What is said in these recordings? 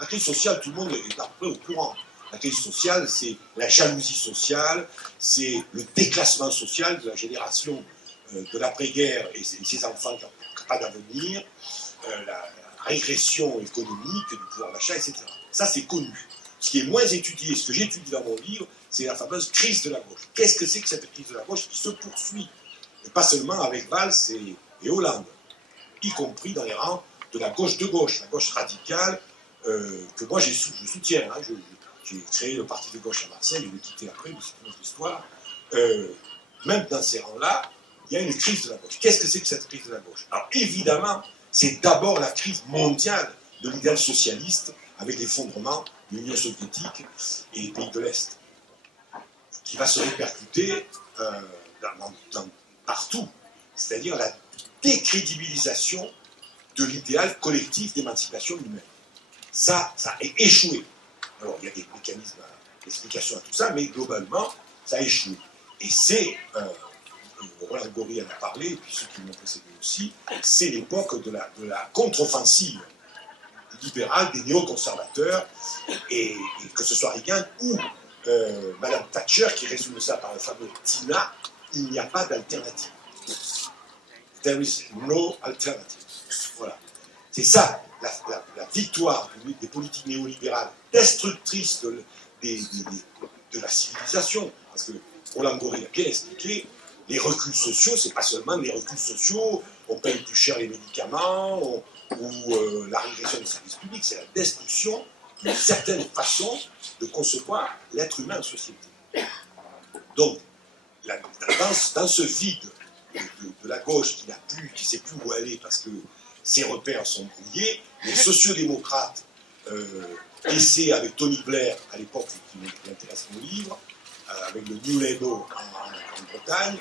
La crise sociale, tout le monde est à peu près au courant. La crise sociale, c'est la jalousie sociale, c'est le déclassement social de la génération de l'après-guerre et ses enfants qui n'ont pas d'avenir, la régression économique du pouvoir d'achat, etc. Ça, c'est connu. Ce qui est moins étudié, ce que j'étudie dans mon livre, c'est la fameuse crise de la gauche. Qu'est-ce que c'est que cette crise de la gauche qui se poursuit? Et pas seulement avec Valls et Hollande, y compris dans les rangs de la gauche radicale, que moi je soutiens. Hein. J'ai créé le parti de gauche à Marseille, je l'ai quitté après, mais c'est une autre histoire. Même dans ces rangs-là, il y a une crise de la gauche. Qu'est-ce que c'est que cette crise de la gauche? Alors évidemment, c'est d'abord la crise mondiale de l'idéal socialiste avec l'effondrement de l'Union soviétique et des pays de l'Est, qui va se répercuter partout, c'est-à-dire la décrédibilisation de l'idéal collectif d'émancipation humaine. Ça a échoué. Alors, il y a des mécanismes d'explication à tout ça, mais globalement, ça a échoué. Et c'est, Roland Gori en a parlé, et puis ceux qui m'ont précédé aussi, c'est l'époque de la contre-offensive libérale des néoconservateurs, et que ce soit Reagan ou Madame Thatcher qui résume ça par le fameux TINA, il n'y a pas d'alternative. There is no alternative. Voilà. C'est ça, la victoire des politiques néolibérales destructrices de la civilisation. Parce que Roland Gori a bien expliqué, les reculs sociaux, c'est pas seulement les reculs sociaux, on paye plus cher les médicaments, ou la régression des services publics, c'est la destruction d'une certaine façon de concevoir l'être humain en société. Donc, dans ce vide de la gauche qui ne sait plus où aller parce que ses repères sont brouillés, les sociodémocrates essaient avec Tony Blair, à l'époque qui intéresse mon livre, avec le New Labour en Bretagne,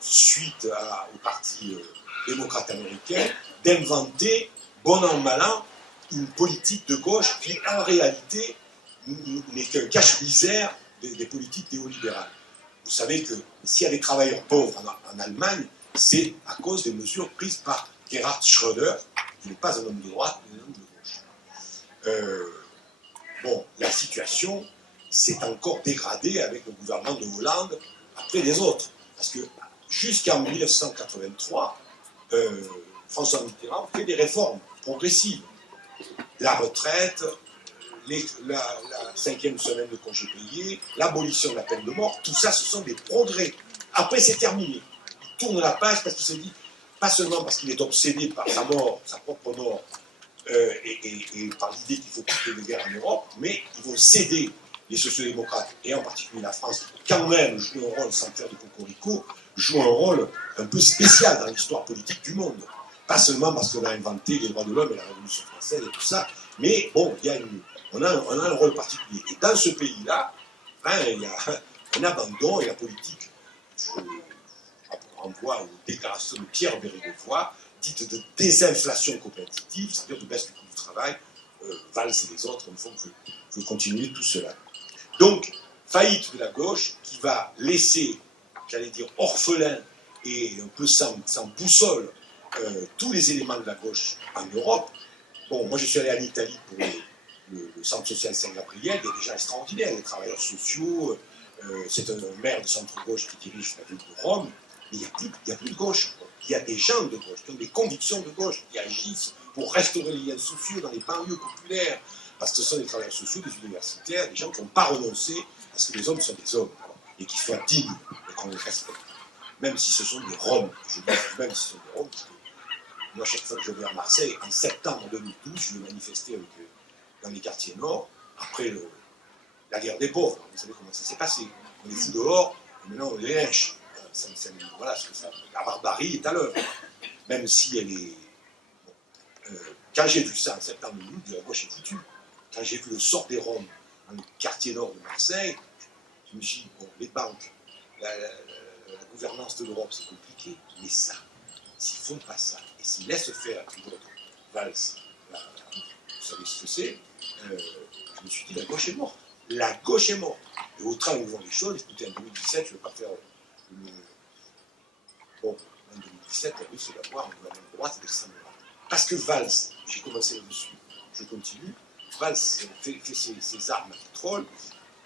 suite au parti démocrate américain, d'inventer, bon an mal an, une politique de gauche qui en réalité n'est qu'un cache-misère des politiques néolibérales. Vous savez que s'il y a des travailleurs pauvres en Allemagne, c'est à cause des mesures prises par Gerhard Schröder, qui n'est pas un homme de droite, mais un homme de gauche. Bon, la situation s'est encore dégradée avec le gouvernement de Hollande après les autres. Parce que jusqu'en 1983, François Mitterrand fait des réformes progressives. La retraite, la 5e semaine de congé payé, l'abolition de la peine de mort, tout ça, ce sont des progrès. Après, c'est terminé. Il tourne la page parce qu'il se dit, pas seulement parce qu'il est obsédé par sa mort, sa propre mort, et par l'idée qu'il faut couper les guerres en Europe, mais ils vont céder, les sociodémocrates, et en particulier la France, qui quand même joue un rôle sans faire de cocorico, joue un rôle un peu spécial dans l'histoire politique du monde. Pas seulement parce qu'on a inventé les droits de l'homme et la Révolution française et tout ça, mais bon, on a un rôle particulier. Et dans ce pays-là, il y a un abandon et la politique, je renvoie aux déclarations de Pierre Bérégovoy, dite de désinflation compétitive, c'est-à-dire de baisse du coût du travail. Valls et les autres ne font que continuer tout cela. Donc, faillite de la gauche qui va laisser, j'allais dire, orphelin et un peu sans boussole tous les éléments de la gauche en Europe. Bon, moi je suis allé en Italie pour le centre social Saint-Gabriel, il y a des gens extraordinaires, des travailleurs sociaux, c'est un maire de centre-gauche qui dirige la ville de Rome, mais il n'y a plus de gauche. Il y a des gens de gauche, qui ont des convictions de gauche, qui agissent pour restaurer les liens sociaux dans les banlieues populaires, parce que ce sont des travailleurs sociaux, des universitaires, des gens qui n'ont pas renoncé à ce que les hommes soient des hommes, et qu'ils soient dignes et qu'on les respecte. Même si ce sont des Roms, je dis même si ce sont des Roms, parce que moi, chaque fois que je vais à Marseille, en septembre 2012, je vais manifester dans les quartiers nord, après la guerre des pauvres. Vous savez comment ça s'est passé. On les fout dehors, et maintenant on les lynche. Voilà, la barbarie est à l'œuvre. Même si elle est... quand j'ai vu ça en septembre 2012, la gauche est foutue. Quand j'ai vu le sort des Roms dans le quartier nord de Marseille, je me suis dit, bon, les banques, la gouvernance de l'Europe, c'est compliqué, mais ça, s'ils font pas ça, et s'ils laissent faire d'autres, Valls, vous savez ce que c'est, je me suis dit, la gauche est morte. La gauche est morte. Et au train où vont les choses, écoutez, en 2017, je ne vais pas faire bon, en 2017, la rue, c'est d'avoir un gouvernement de droite et d'extrême droite. Parce que Valls, j'ai commencé là-dessus, je continue, Valls fait ses armes à vitrolles,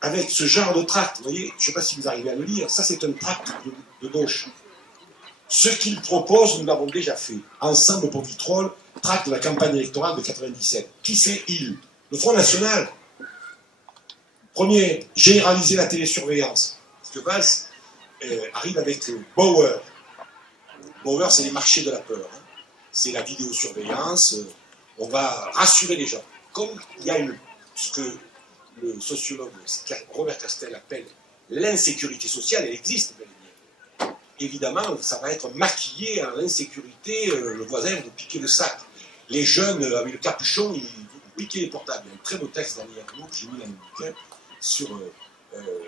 avec ce genre de tract, vous voyez, je ne sais pas si vous arrivez à le lire, ça c'est un tract de gauche. Ce qu'il propose, nous l'avons déjà fait. Ensemble pour Vitrolles, tract de la campagne électorale de 97. Qui c'est il? Le Front National. Premier, généraliser la télésurveillance. Parce que Valls arrive avec Bauer. Bauer, c'est les marchés de la peur. Hein. C'est la vidéosurveillance. On va rassurer les gens. Comme il y a ce que le sociologue Robert Castel appelle l'insécurité sociale, elle existe bel et bien. Évidemment, ça va être maquillé à l'insécurité, le voisin va piquer le sac. Les jeunes, avec le capuchon, ils piquaient les portables. Il y a un très beau texte d'Annie Ernaux que j'ai mis dans le bouquin sur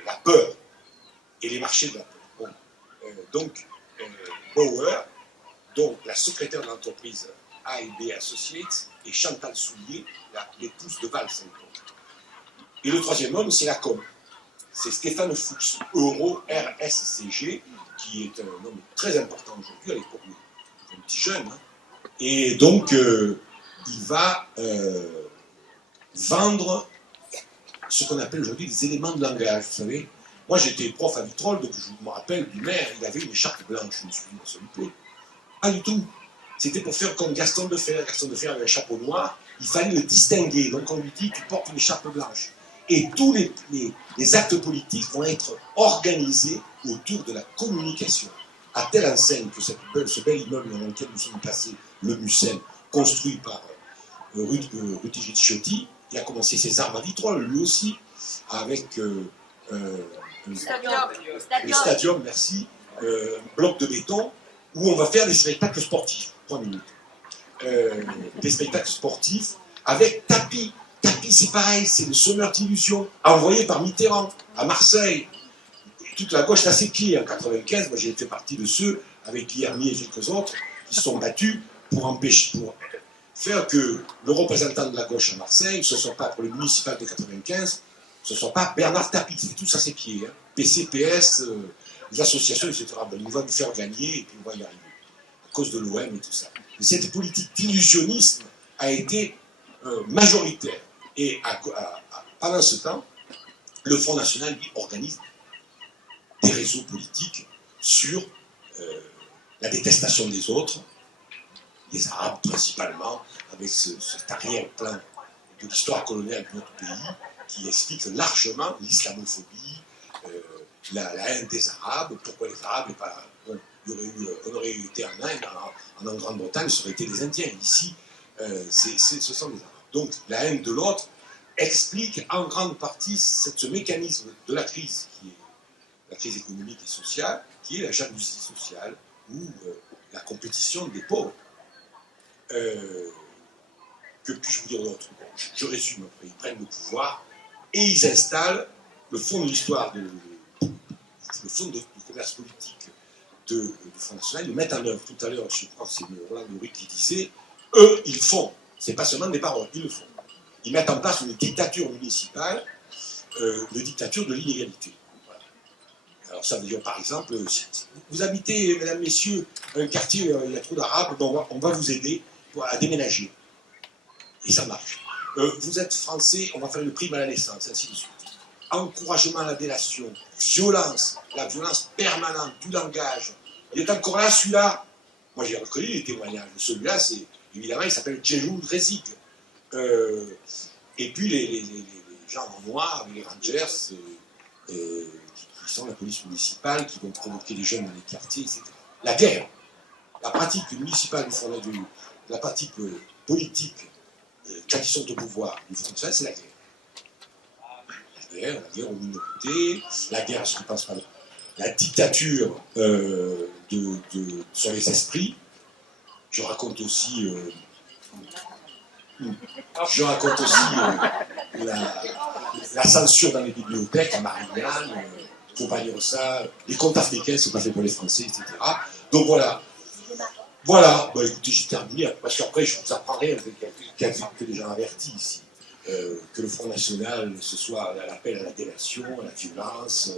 la peur et les marchés de la peur. Bon. Bauer, donc la secrétaire de l'entreprise A&B Associates, et Chantal Soulier, l'épouse de Valls. Et le troisième homme, c'est la com. C'est Stéphane Fuchs, Euro RSCG, qui est un homme très important aujourd'hui, à l'époque, un petit jeune. Hein. Et donc, il va vendre ce qu'on appelle aujourd'hui des éléments de langage, vous savez. Moi, j'étais prof à Vitrolles, donc je me rappelle du maire, il avait une écharpe blanche, je me suis dit, ça lui plaît. Pas du tout. C'était pour faire comme Gaston de Fer. Gaston de Fer avait un chapeau noir, il fallait le distinguer. Donc on lui dit, tu portes une écharpe blanche. Et tous les actes politiques vont être organisés autour de la communication. À telle enseigne que ce bel immeuble dans lequel nous sommes placés, le Mucem, construit par Ruti Ciotti, il a commencé ses armes à Vitrolles, lui aussi, avec le stadium, merci, bloc de béton, où on va faire des spectacles sportifs. 3 minutes. Des spectacles sportifs avec tapis. Tapis, c'est pareil, c'est le sommeur d'illusion, envoyé par Mitterrand à Marseille. Toute la gauche à ses pieds. En 95, moi j'ai fait partie de ceux, avec Guillermier et quelques autres, qui se sont battus pour faire que le représentant de la gauche à Marseille, ce ne soit pas pour le municipal de 95, ce ne soit pas Bernard Tapie, c'est tous à ses pieds. Hein. PC, PS, les associations, etc. Ben, il va nous faire gagner et puis on va y arriver. À cause de l'OM et tout ça. Mais cette politique d'illusionnisme a été majoritaire. Et pendant ce temps, le Front National lui, organise des réseaux politiques sur la détestation des autres, des Arabes principalement, avec cet arrière-plan de l'histoire coloniale de notre pays, qui explique largement l'islamophobie, la haine des Arabes, pourquoi les Arabes et pas... Bon, on aurait été en Inde, en Grande-Bretagne, ce aurait été les Indiens. Ici, ce sont les Arabes. Donc la haine de l'autre explique en grande partie ce mécanisme de la crise, qui est la crise économique et sociale, qui est la jalousie sociale ou la compétition des pauvres. Que puis-je vous dire d'autre? Je résume après. Ils prennent le pouvoir et ils installent le fonds de l'histoire, le fonds de commerce politique du Front National, ils le mettent en œuvre. Tout à l'heure, je crois que c'est Roland Loury qui disait, eux, ils font. C'est pas seulement des paroles, ils le font. Ils mettent en place une dictature municipale, une dictature de l'inégalité. Voilà. Alors ça veut dire, par exemple, si vous habitez, mesdames, messieurs, un quartier, il y a trop d'Arabes, bon, on va vous aider à déménager. Et ça marche. Vous êtes français, on va faire une prime à la naissance, ainsi de suite. Encouragement à la délation, violence, la violence permanente du langage. Il est encore là, celui-là. Moi, j'ai reconnu les témoignages. Celui-là, c'est évidemment, il s'appelle Djeloul Rezik. Et puis, les gens en noir, les rangers, qui sont la police municipale, qui vont provoquer les jeunes dans les quartiers, etc. La guerre, la pratique municipale du Front National, la pratique politique, quand ils sont au pouvoir du Front National, c'est la guerre. La guerre aux minorités, la guerre, je ne pense pas, la dictature sur les esprits. Je raconte aussi la censure dans les bibliothèques à Marignane, il ne faut pas dire ça, les comptes africains, c'est pas fait pour les Français, etc. Donc voilà. Voilà, bon, écoutez, j'ai terminé, parce qu'après, je vous apprendrai que les gens avertis ici. Que le Front National, ce soit l'appel à la délation, à la violence,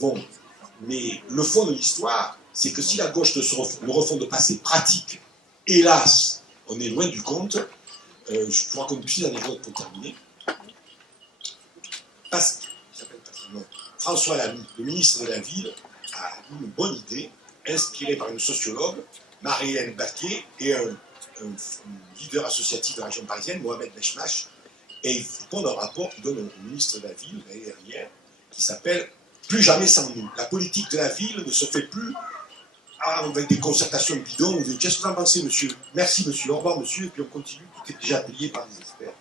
Bon, mais le fond de l'histoire, c'est que si la gauche ne refonde pas ses pratiques, hélas, on est loin du compte, je vous raconte une petite anecdote pour terminer. François Lamy, le ministre de la Ville, a eu une bonne idée, inspirée par une sociologue, Marielle Baquet, et un leader associatif de la région parisienne, Mohamed Bechmash, et ils font un rapport qui donne au ministre de la Ville, l'année dernière, qui s'appelle « Plus jamais sans nous ». La politique de la ville ne se fait plus avec des concertations bidons. Qu'est-ce que vous en pensez, monsieur? Merci, monsieur. Au revoir, monsieur. Et puis on continue. Tout est déjà payé par des experts.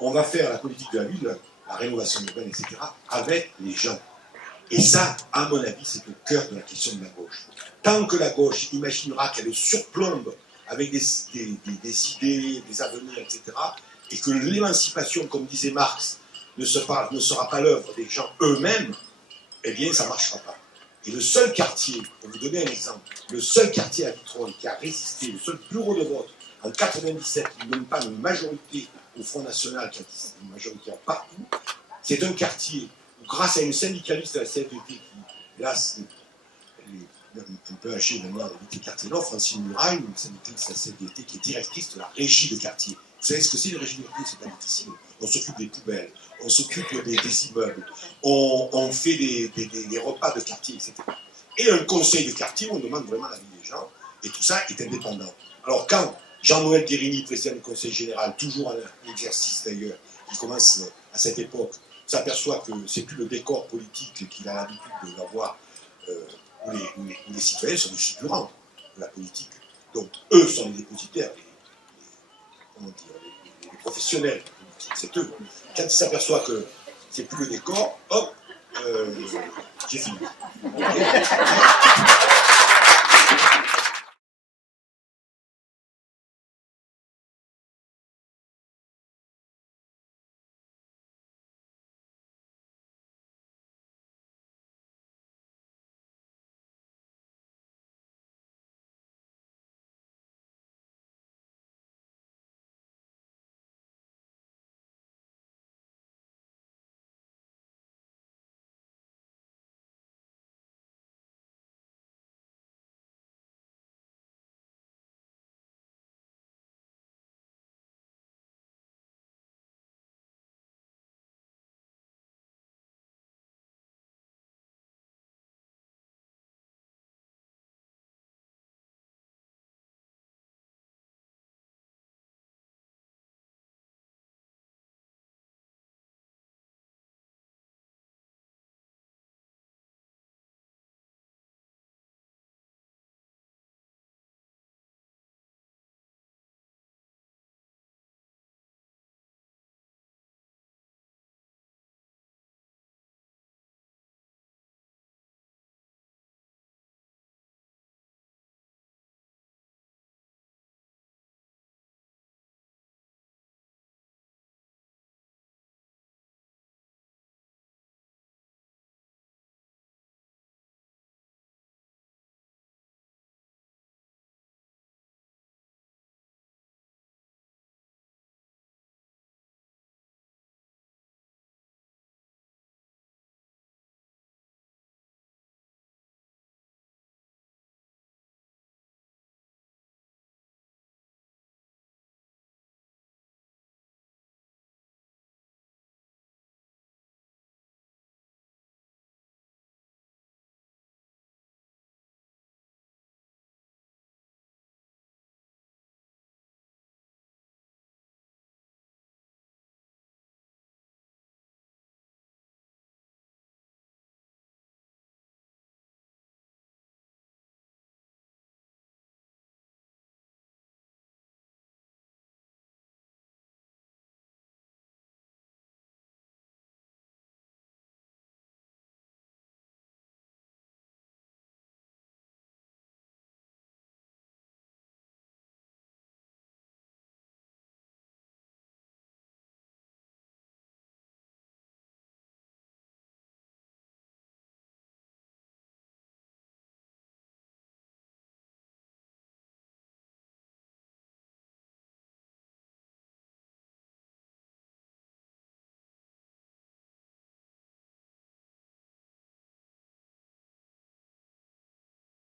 On va faire la politique de la ville, la rénovation urbaine, etc., avec les gens. Et ça, à mon avis, c'est au cœur de la question de la gauche. Tant que la gauche imaginera qu'elle surplombe avec des idées, des avenirs, etc., et que l'émancipation, comme disait Marx, ne sera pas l'œuvre des gens eux-mêmes, eh bien, ça ne marchera pas. Et le seul quartier, pour vous donner un exemple, le seul quartier à Vitrolles qui a résisté, le seul bureau de vote en 97 qui ne donne pas une majorité au Front National, qui a une majorité partout, c'est un quartier où, grâce à une syndicaliste de la CFDT qui, hélas, est un peu âgée maintenant d'habiter les quartiers nord, Francine Muraille, une syndicaliste de la CFDT qui est directrice de la régie de quartier. Vous savez ce que c'est une régie de quartier? C'est pas difficile. On s'occupe des poubelles, on s'occupe des immeubles, on fait des repas de quartier, etc. Et un conseil de quartier où on demande vraiment l'avis des gens, et tout ça est indépendant. Alors quand Jean-Noël Guérini, président du conseil général, toujours un exercice d'ailleurs, qui commence à cette époque, s'aperçoit que c'est plus le décor politique qu'il a l'habitude d'avoir, où les citoyens sont des figurants de la politique. Donc eux sont les dépositaires, les professionnels, c'est eux. Quand ils s'aperçoivent que c'est plus le décor, hop, j'ai fini.